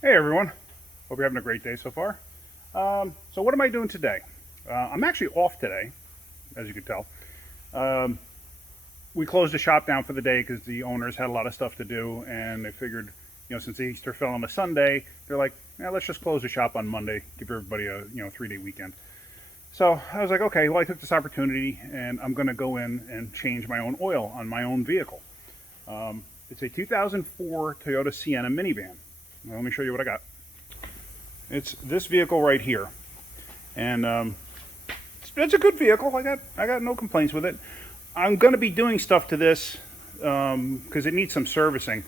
Hey everyone, hope you're having a great day so far. So what am I doing today? I'm actually off today, as you can tell. Um, we closed the shop down for the day because the owners had a lot of stuff to do, and they figured, since Easter fell on a Sunday, they're like, yeah, let's just close the shop on Monday, give everybody a 3-day weekend. So I was like, okay, well I took this opportunity, and I'm going to go in and change my own oil on my own vehicle. It's a 2004 Toyota Sienna minivan. Well, let me show you what I got. It's this vehicle right here, and it's a good vehicle. I got no complaints with it. I'm going to be doing stuff to this because it needs some servicing.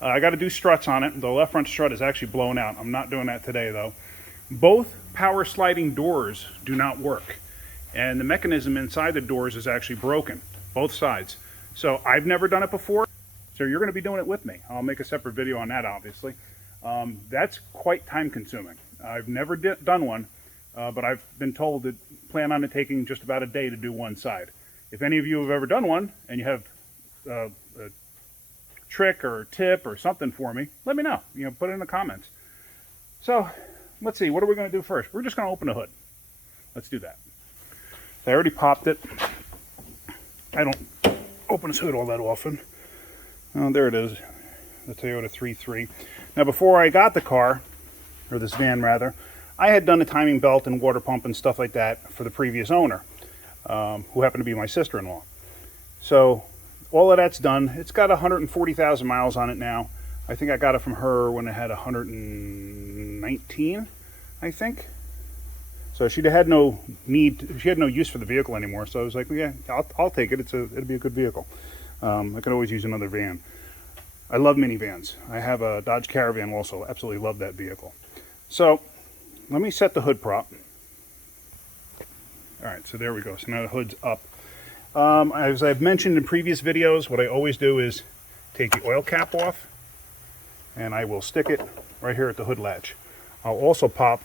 I got to do struts on it. The left front strut is actually blown out. I'm not doing that today though. Both power sliding doors do not work, and the mechanism inside the doors is actually broken, both sides. So I've never done it before. So you're going to be doing it with me. I'll make a separate video on that, obviously. That's quite time consuming. I've never done one, but I've been told to plan on it taking just about a day to do one side. If any of you have ever done one and you have a trick or a tip or something for me, let me know. Put it in the comments. So let's see, what are we going to do first? We're just going to open the hood. Let's do that. I already popped it. I don't open this hood all that often. Oh, there it is, the Toyota 3.3. Now, before I got the car, or this van rather, I had done a timing belt and water pump and stuff like that for the previous owner, who happened to be my sister-in-law. So all of that's done. It's got 140,000 miles on it now. I think I got it from her when it had 119, I think. So she had no use for the vehicle anymore. So I was like, yeah, I'll take it. It'll be a good vehicle. I could always use another van. I love minivans. I have a Dodge Caravan also. Absolutely love that vehicle. So let me set the hood prop. All right, so there we go. So now the hood's up. As I've mentioned in previous videos, what I always do is take the oil cap off, and I will stick it right here at the hood latch. I'll also pop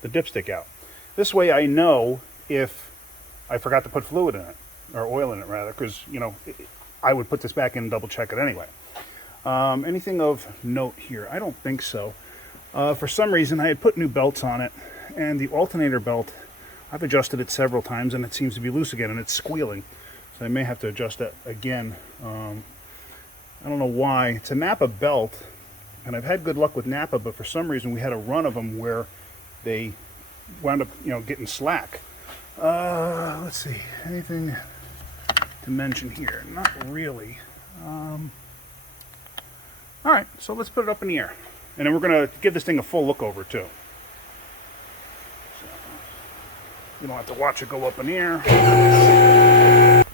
the dipstick out. This way I know if I forgot to put fluid in it, or oil in it rather, because, I would put this back in and double check it anyway. Anything of note here? I don't think so. For some reason, I had put new belts on it, and the alternator belt, I've adjusted it several times, and it seems to be loose again, and it's squealing. So I may have to adjust that again. I don't know why. It's a Napa belt, and I've had good luck with Napa, but for some reason, we had a run of them where they wound up, getting slack. Let's see. Anything to mention here? Not really. All right, so let's put it up in the air. And then we're going to give this thing a full look over, too. So you don't have to watch it go up in the air.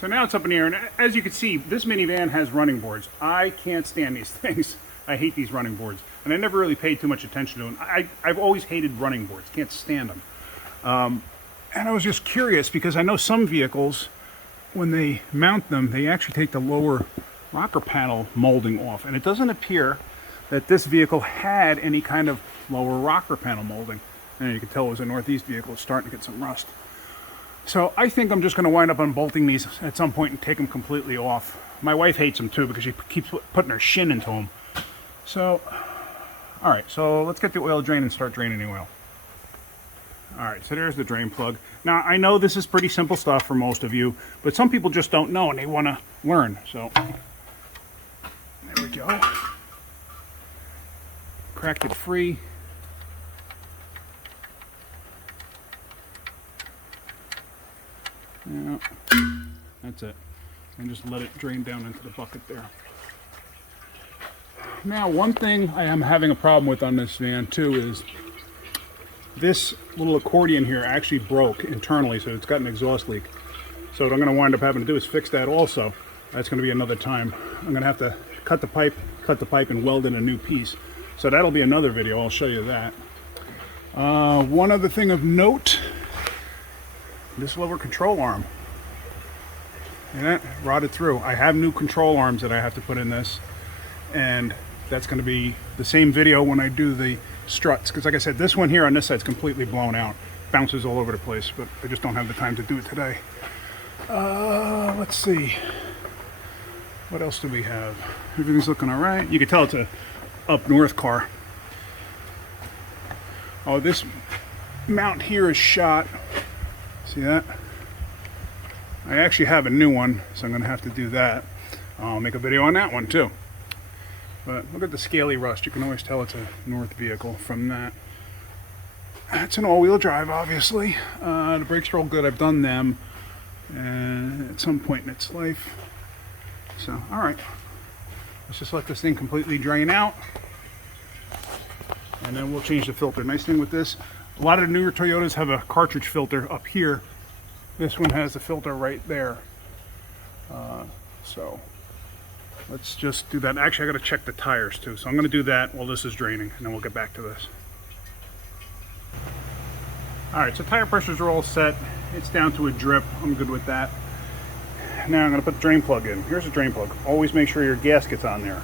So now it's up in the air, and as you can see, this minivan has running boards. I can't stand these things. I hate these running boards. And I never really paid too much attention to them. I've always hated running boards. Can't stand them. And I was just curious, because I know some vehicles, when they mount them, they actually take the lower rocker panel molding off, and it doesn't appear that this vehicle had any kind of lower rocker panel molding. And you can tell it was a Northeast vehicle. It's starting to get some rust. So I think I'm just going to wind up unbolting these at some point and take them completely off. My wife hates them too because she keeps putting her shin into them. So, all right, so let's get the oil drain and start draining the oil. All right, so there's the drain plug. Now, I know this is pretty simple stuff for most of you, but some people just don't know and they want to learn. So there we go. Cracked it free. Yeah, that's it. And just let it drain down into the bucket there. Now, one thing I am having a problem with on this van too is this little accordion here actually broke internally, so it's got an exhaust leak. So what I'm going to wind up having to do is fix that also. That's going to be another time. I'm going to have to cut the pipe and weld in a new piece. So that'll be another video. I'll show you that. One other thing of note, this lower control arm. Yeah, rotted through. I have new control arms that I have to put in this, and that's going to be the same video when I do the struts, because like I said, this one here on this side is completely blown out, bounces all over the place, but I just don't have the time to do it today. Let's see, what else do we have? Everything's looking all right. You can tell it's a up north car. Oh, this mount here is shot. See that? I actually have a new one, so I'm going to have to do that. I'll make a video on that one too. But look at the scaly rust. You can always tell it's a North vehicle from that. It's an all-wheel drive, obviously. The brakes are all good. I've done them at some point in its life. So, all right. Let's just let this thing completely drain out. And then we'll change the filter. Nice thing with this, a lot of the newer Toyotas have a cartridge filter up here. This one has the filter right there. So let's just do that. Actually, I got to check the tires too. So I'm going to do that while this is draining, and then we'll get back to this. All right, so tire pressures are all set. It's down to a drip. I'm good with that. Now I'm going to put the drain plug in. Here's the drain plug. Always make sure your gasket's on there.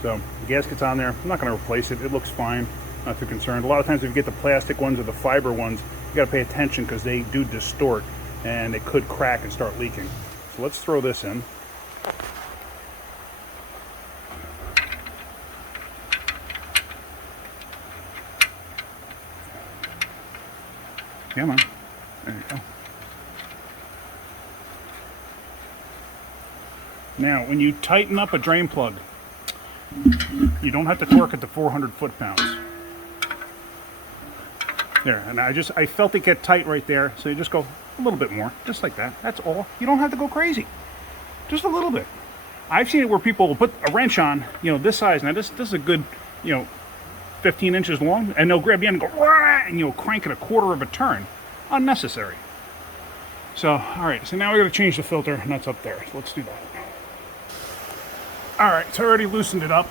So the gasket's on there. I'm not going to replace it. It looks fine. Not too concerned. A lot of times if you get the plastic ones or the fiber ones, you got to pay attention because they do distort and they could crack and start leaking. So let's throw this in. Come on. There you go. Now, when you tighten up a drain plug, you don't have to torque it to 400 foot-pounds. There, and I felt it get tight right there, so you just go a little bit more, just like that. That's all. You don't have to go crazy. Just a little bit. I've seen it where people will put a wrench on, this size. Now, this is a good, 15 inches long, and they'll grab the end and go, Wah! And crank it a quarter of a turn. Unnecessary. So, all right, so now we're going to change the filter, and that's up there. So let's do that. All right, so I already loosened it up,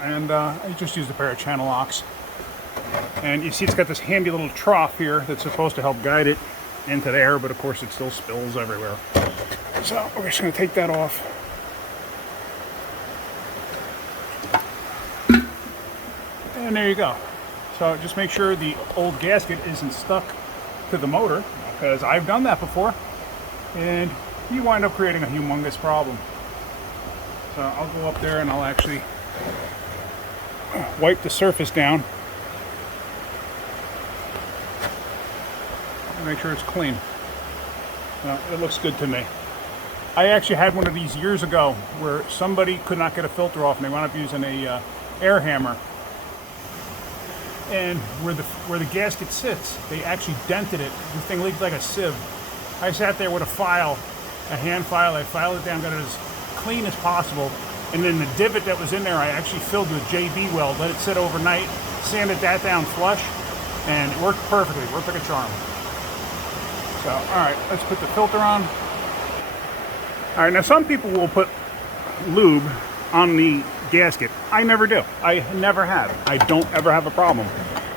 and I just used a pair of channel locks. And you see it's got this handy little trough here that's supposed to help guide it into there, but of course it still spills everywhere. So we're just going to take that off. And there you go. So just make sure the old gasket isn't stuck to the motor, because I've done that before, and you wind up creating a humongous problem. So I'll go up there and I'll actually wipe the surface down. Make sure it's clean. It looks good to me. I actually had one of these years ago where somebody could not get a filter off and they wound up using a air hammer. And where the gasket sits, they actually dented it. The thing leaked like a sieve. I sat there with a hand file. I filed it down, got it as clean as possible. And then the divot that was in there, I actually filled with JB weld, let it sit overnight, sanded that down flush, and it worked perfectly. Worked like a charm. So, all right, let's put the filter on. All right, now some people will put lube on the gasket. I never do. I never have. I don't ever have a problem.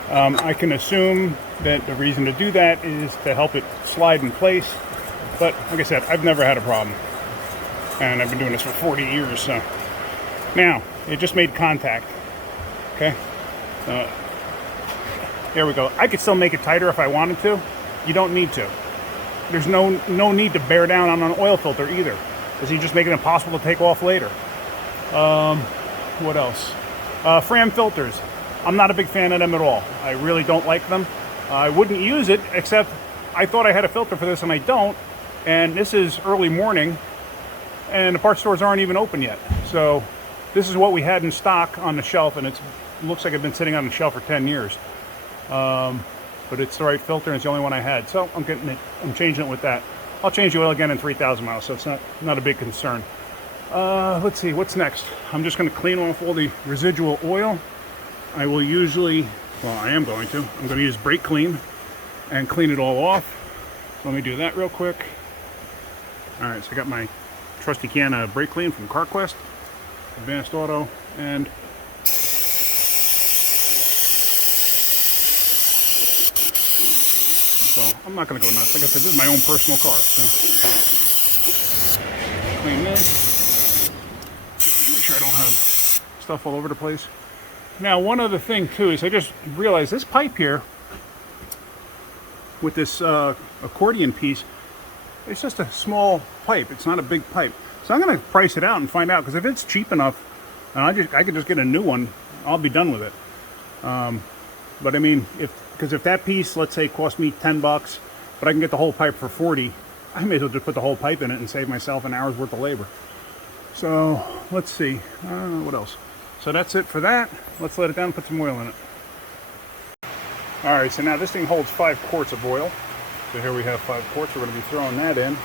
I can assume that the reason to do that is to help it slide in place. But like I said, I've never had a problem. And I've been doing this for 40 years. So now, it just made contact. Okay? There we go. I could still make it tighter if I wanted to. You don't need to. There's no need to bear down on an oil filter either, because you just make it impossible to take off later. What else? Fram filters. I'm not a big fan of them at all. I really don't like them. I wouldn't use it, except I thought I had a filter for this and I don't. And this is early morning, and the parts stores aren't even open yet. So this is what we had in stock on the shelf, and it looks like it's been sitting on the shelf for 10 years. But it's the right filter, and it's the only one I had. So I'm getting it. I'm changing it with that. I'll change the oil again in 3,000 miles, so it's not a big concern. Let's see, what's next? I'm just going to clean off all the residual oil. I will usually, well, I am going to. I'm going to use brake clean and clean it all off. So let me do that real quick. All right, so I got my trusty can of brake clean from CarQuest, Advanced Auto, and so I'm not going to go nuts. Like I said, this is my own personal car. So clean this. Make sure I don't have stuff all over the place. Now, one other thing too is I just realized this pipe here with this accordion piece, it's just a small pipe. It's not a big pipe. So I'm going to price it out and find out, because if it's cheap enough, I could just get a new one I'll be done with it. But I mean, because if that piece, let's say, cost me 10 bucks, but I can get the whole pipe for 40, I may as well just put the whole pipe in it and save myself an hour's worth of labor. So let's see, what else? So that's it for that. Let's let it down and put some oil in it. All right, so now this thing holds 5 quarts of oil. So here we have 5 quarts. We're going to be throwing that in.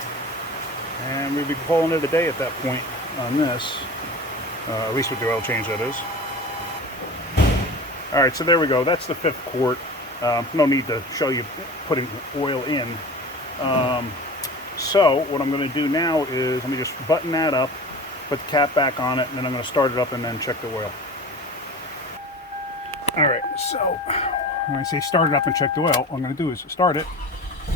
And we'll be calling it a day at that point on this. At least with the oil change, that is. All right, so there we go. That's the 5th quart. No need to show you putting oil in. So what I'm going to do now is let me just button that up, put the cap back on it, and then I'm going to start it up and then check the oil. All right, so when I say start it up and check the oil, what I'm going to do is start it. You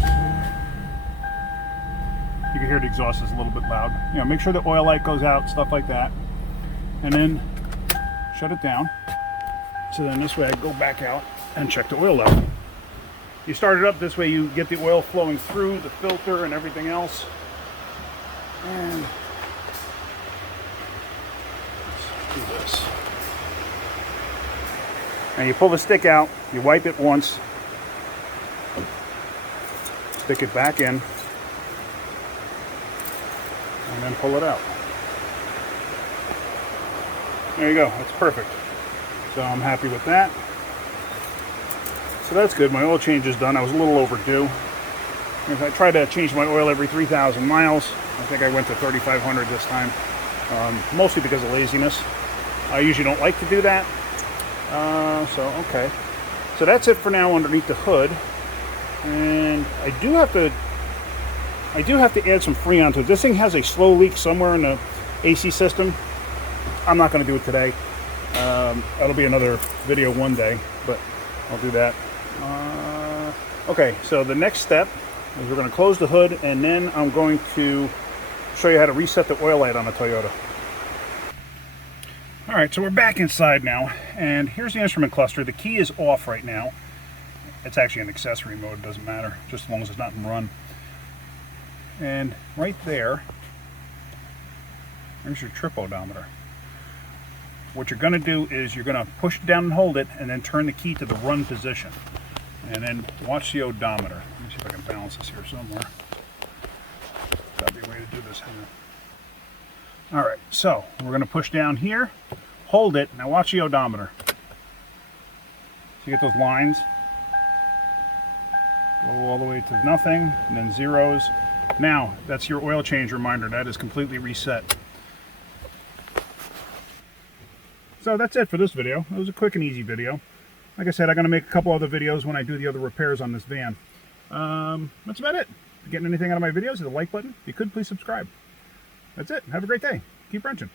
can hear the exhaust is a little bit loud. You know, make sure the oil light goes out, stuff like that. And then shut it down. So then this way I go back out and check the oil level. You start it up this way, you get the oil flowing through the filter and everything else. And let's do this. And you pull the stick out, you wipe it once, stick it back in, and then pull it out. There you go, that's perfect. So I'm happy with that. So that's good, my oil change is done. I was a little overdue. If I try to change my oil every 3,000 miles, I think I went to 3,500 this time, mostly because of laziness. I usually don't like to do that. So okay. So that's it for now underneath the hood. And I do have to add some Freon to it. This thing has a slow leak somewhere in the AC system. I'm not going to do it today. That'll be another video one day, but I'll do that. Okay, so the next step is we're going to close the hood, and then I'm going to show you how to reset the oil light on a Toyota. All right, so we're back inside now, and here's the instrument cluster. The key is off right now. It's actually in accessory mode, it doesn't matter, just as long as it's not in run. And right there's your trip odometer. What you're going to do is you're going to push it down and hold it, and then turn the key to the run position. And then watch the odometer. Let me see if I can balance this here somewhere. Gotta be a way to do this. All right, so we're going to push down here, hold it. Now watch the odometer. So you get those lines. Go all the way to nothing, and then zeros. Now, that's your oil change reminder. That is completely reset. So that's it for this video. It was a quick and easy video. Like I said, I'm going to make a couple other videos when I do the other repairs on this van. That's about it. If you're getting anything out of my videos, hit the like button. If you could, please subscribe. That's it. Have a great day. Keep wrenching.